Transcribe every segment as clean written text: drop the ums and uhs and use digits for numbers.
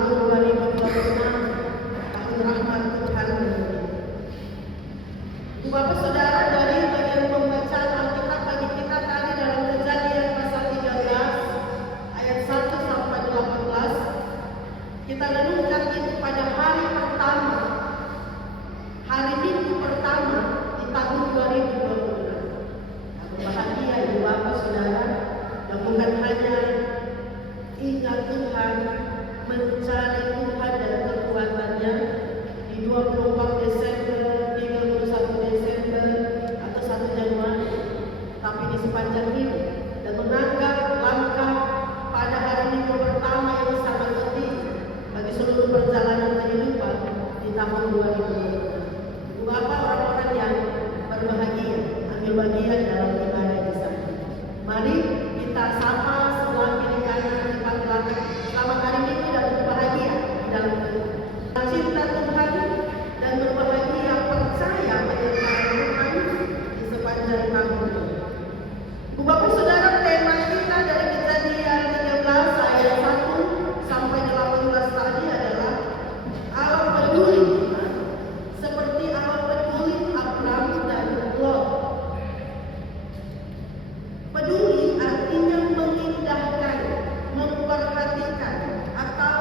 tahun 2026, tahun rahmat Tuhan. Bapak Saudara, dari bagian pembacaan Alkitab bagi kita tadi dalam Kejadian pasal 13 ayat 1 sampai 18, kita renungkan itu pada hari pertama, hari Minggu pertama di tahun 2026. Berbahagia ibu bapak saudara yang bukan hanya ingat Tuhan, mencari Tuhan dan kekuatannya di 24 Desember, 31 Desember atau 1 Januari, tapi di sepanjang hidup dan menganggap langkah pada hari Minggu pertama yang sangat penting bagi seluruh perjalanan kehidupan di tahun 2026. Ibu bapak, orang-orang yang berbahagia ambil bagian dalam ibadah di sana. Mari kita sapa sebelah kiri kanan depan belakang. Selamat hari Minggu dan berbahagia di dalam Tuhan. Cinta Tuhan dan berbahagia, percaya menyertai Tuhan di sepanjang tahun ini. Ibu bapak saudara, tema kita dari Kejadian 13 ayat 1 sampai 18 tadi adalah Allah peduli kita seperti Allah peduli Abraham dan Lot. Peduli artinya mengindahkan, memperhatikan atau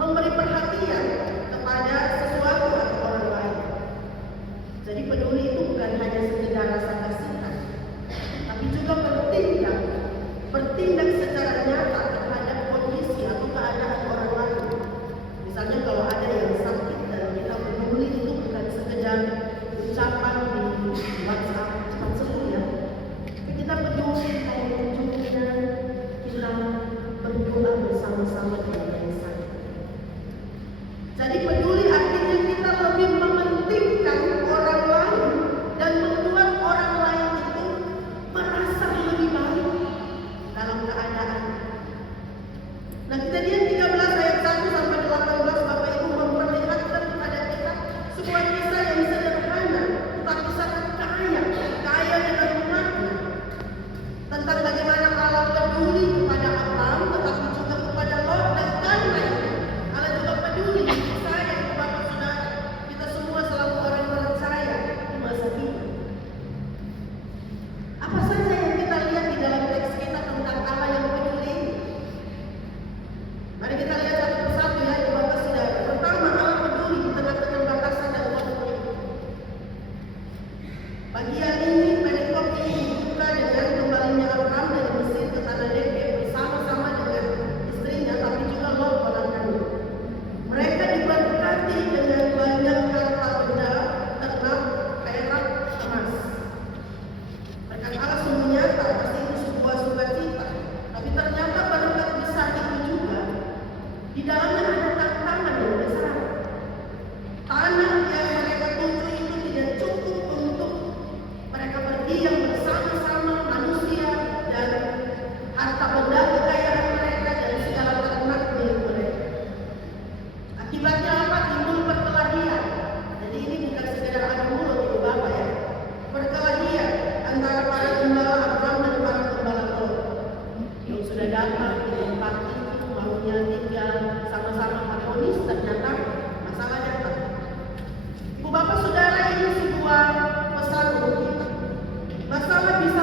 memberi perhatian kepada sesuatu atau orang lain. Jadi peduli itu bukan hanya sekedar rasa kasihan, tapi juga bertindak secara nyata terhadap kondisi atau keadaan orang lain. Misalnya kalau ada yang sakit dan kita peduli, itu bukan sekedar ucapan di WhatsApp cepat sembuh ya. Kita peduli, kita mengunjunginya, kita berdoa bersama-sama dengan yang sakit. Jadi peduli artinya kita lebih mementingkan orang lain dan membuat orang lain itu merasa lebih baik dalam keadaan. Nah, Kejadian 13 ayat 1 sampai 18 Bapak Ibu memperlihatkan kepada kita sebuah kisah yang sederhana tetapi sangat kaya dengan makna tentang bagaimana Allah peduli kepada Abraham tetapi juga kepada Lot, dan karena itu Allah juga peduli kepada saya, Bapak Saudara. Kita semua selalu orang percaya di masa kita. Apa saja yang kita lihat di dalam teks kita tentang Allah yang peduli? Mari kita lihat satu persatu ya, Bapak Saudara. Pertama, Allah peduli di tengah keterbatasan dan waktu. Bagian ini, perikop ini dibuka dengan kembalinya Abraham dari Mesir ke tanah Negev bersama-sama dengan istrinya, tapi juga Lot ponakannya. Mereka diberkati dengan banyak harta benda, ternak, perak, emas. Berkat Allah sungguh nyata, pasti itu sebuah sukacita. Tapi ternyata berkat besar itu juga di dalamnya ada tantangan yang besar. Tanah yang mereka tuju itu tidak cukup untuk mereka berdiam bersama-sama manusia dan harta benda kekayaan mereka dan segala ternak milik mereka. Akibatnya apa? Timbul perkelahian. Jadi ini bukan sekedar adu mulut ibu bapak ya. Perkelahian antara para gembala Abraham dan para gembala Lot yang sudah datang di tempat itu maunya tinggal sama-sama harmonis, ternyata masalah datang. Ibu bapak saudara, ini sebuah pesan untuk kita. Masalah bisa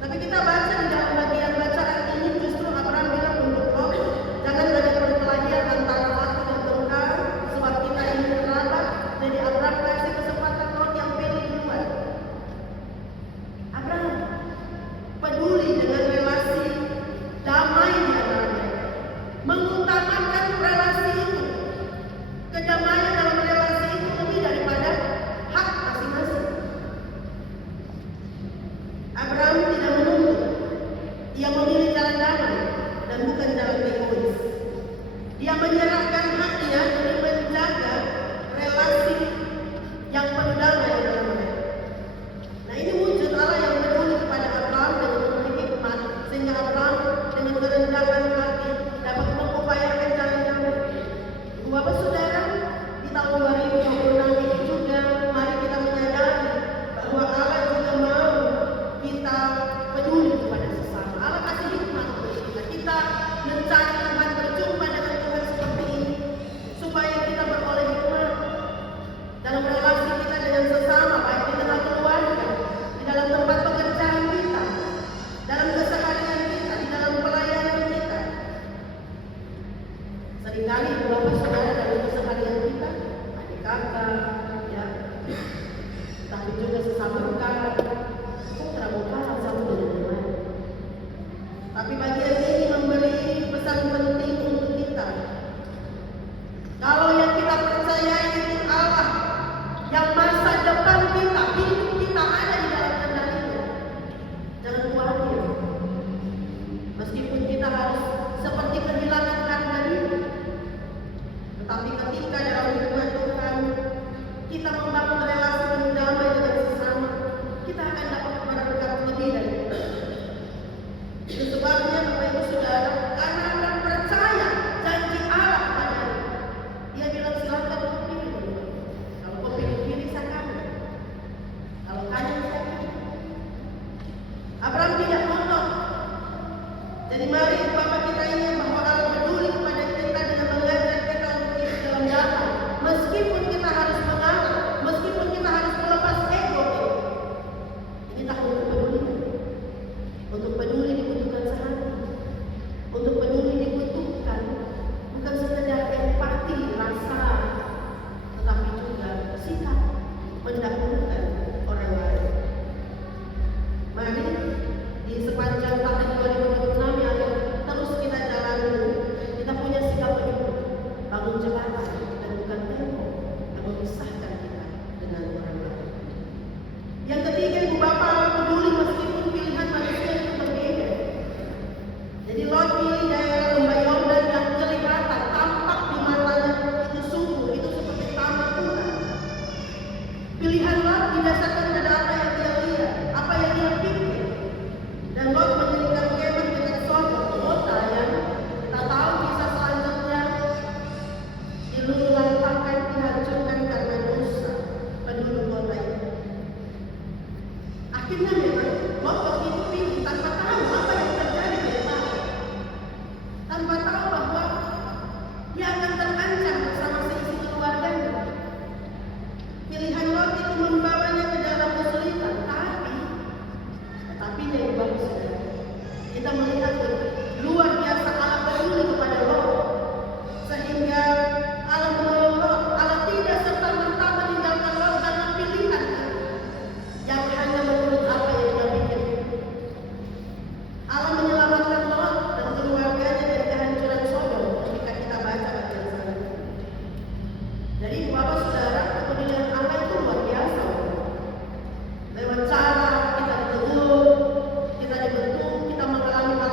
Tapi kita baca di dalam bagian bacaan ini justru Abraham bilang untuk Lot, jangan ada perkelahian antara aku dan engkau, sebab kita ini kerabat. Jadi Abraham kasih kesempatan Lot yang pilih duluan. Abraham peduli dengan relasi damai di antara mereka, mengutamakan relasi itu, kedamaian dalam relasi itu lebih daripada hak masing-masing. Abraham tidak menuntut, ia memilih jalan damai dan bukan jalan egois. Dia menyerahkan haknya demi menjaga relasi yang penuh damai dalam mereka. Nah, ini wujud Allah yang peduli kepada Abraham dengan penuh hikmat, sehingga Abraham dengan kerendahan hati dapat mengupayakan jalan damai. Bapak Saudara, di tahun 2026 ini juga mari kita menyadari bahwa Allah juga mau kita peduli kepada sesama. Allah kasih hikmat untuk kita. Kita mencari Tuhan, berjumpa dengan Tuhan seperti ini supaya kita beroleh hikmat dalam relasi kita dengan sesama, baik di tengah keluarga, di dalam tempat pekerjaan kita, dalam keseharian kita, di dalam pelayanan kita. Seringkali Bapak Saudara dalam keseharian kita, adik kakak, ya, tapi juga sesama kakak, putra kalah satu dengan yang lain. Tapi bagian ini memberi pesan penting untuk kita. Kalau yang kita percayai itu Allah, yang masa depan kita, hidup kita ada di dalam kendalinya, jangan khawatir. Meskipun kita harus seperti kehilangan harga diri, tetapi ketika dalam hikmat Tuhan kita membangun relasi yang damai dengan sesama, kita akan dapat berkat lebih dari itu. Itu sebabnya Bapak Ibu Saudara, karena akan percaya janji Allah kepada Dia bilang silakan kau pilih. Kalau kau pilih saya kanan, kalau kanan saya kanan. Abraham tidak ngotot. Jadi mari Bapak kita ingat bahwa Allah peduli kepada kita dengan mengajak kita untuk hidup dalam damai. Meskipun kita harus mengalah, meskipun kita harus melepas ego kita. Ini tahun kepedulian. Untuk peduli dibutuhkan sehati. Untuk peduli dibutuhkan bukan sekedar empati, rasa, tetapi juga sikap mendahulukan orang lain. Mari di sepanjang tahun 2026 yang terus kita jalani, kita punya sikap hidup, bangun jembatan dan bukan tembok yang memisahkan kita dengan orang lain. Yang ketiga, Ibu Bapak, Allah peduli meskipun pilihan manusia itu berbeda. Jadi Lot pilih daerah lembah Yordan yang kelihatan, tampak di matanya itu subur, itu seperti taman Tuhan. Pilihan Lot didasarkan pada apa yang dia lihat, apa yang dia pikir. Dan Lot mendirikan kemah dekat Sodom, kota yang kita tahu kisah selanjutnya diluluhlantahkan, dihancurkan karena dosa penduduk kota itu. Akhirnya memang Lot waktu itu pilih tanpa tahu apa yang terjadi di depan, tanpa tahu bahwa dia akan terancam bersama seisi keluarganya. Pilihan Lot itu membawanya ke dalam kesulitan, tetapi yang bagus, kita melihat luar biasa Allah peduli kepada Lot, sehingga Allah menolong Lot. Allah tidak serta-merta meninggalkan Lot karena pilihan yang hanya menurut apa yang dia pikir. Allah menyelamatkan Lot dan keluarganya dari kehancuran Sodom ketika kita baca bagian sana. Jadi Bapak Saudara, kepedulian Allah itu luar biasa. Lewat cara kita ditegur, kita dibentuk, kita mengalami hal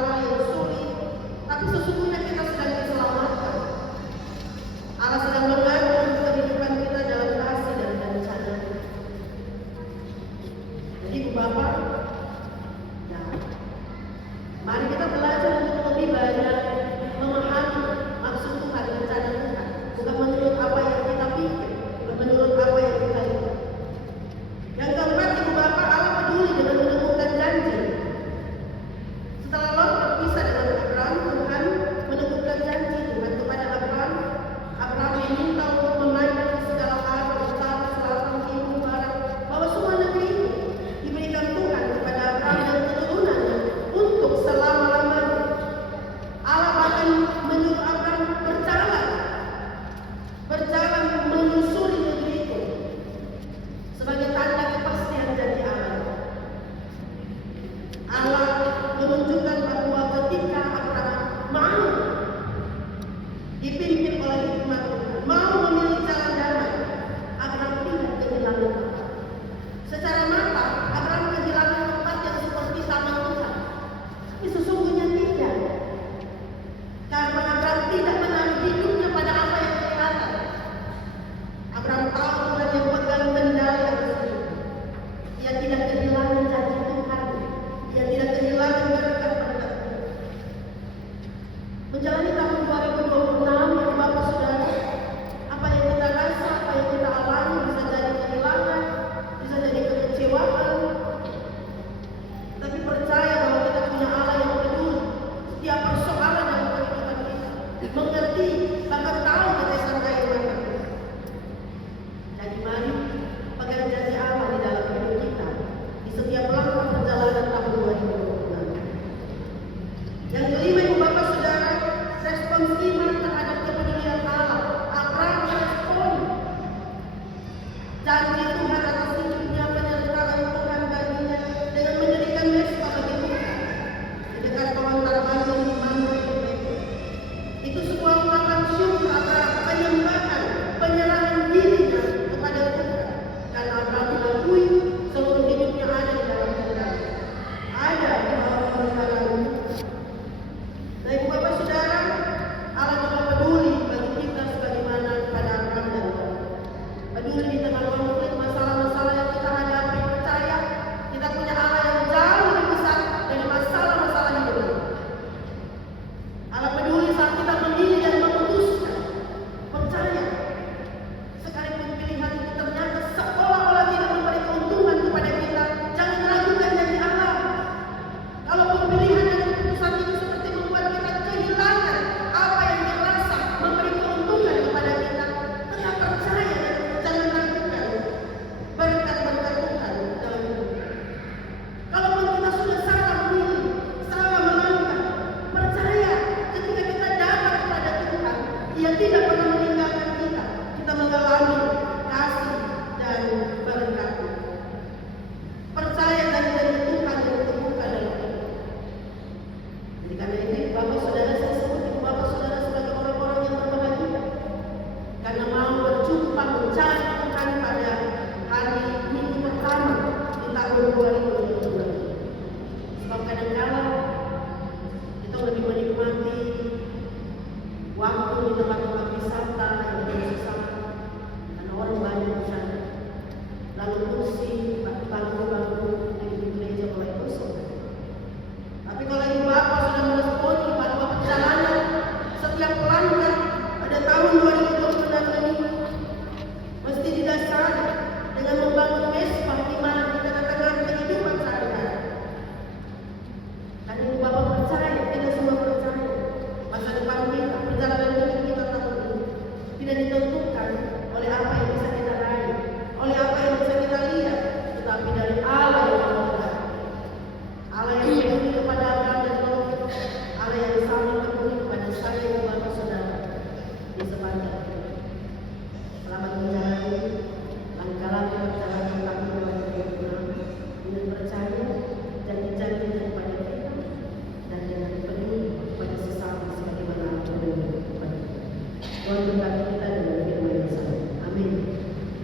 Allah menunjukkan bahwa ketika Abraham mau dipimpin oleh hikmat Tuhan, mau memilih jalan damai, Abraham tidak kehilangan tempat. Secara mata, Abraham kehilangan tempat yang seperti taman Tuhan, tapi sesungguhnya tidak. Karena Abraham tidak menaruh hidupnya pada apa yang kelihatan. Abraham tahu Tuhan yang pegang kendali atas hidup. Ia tidak kehilangan janji Tuhan. Ia tidak kehilangan berkat-berkat. Menjalani tahun 2026 yang Bapak Saudara, apa yang kita rasa, apa yang kita alami bisa jadi kehilangan, bisa jadi kekecewaan. Tapi percaya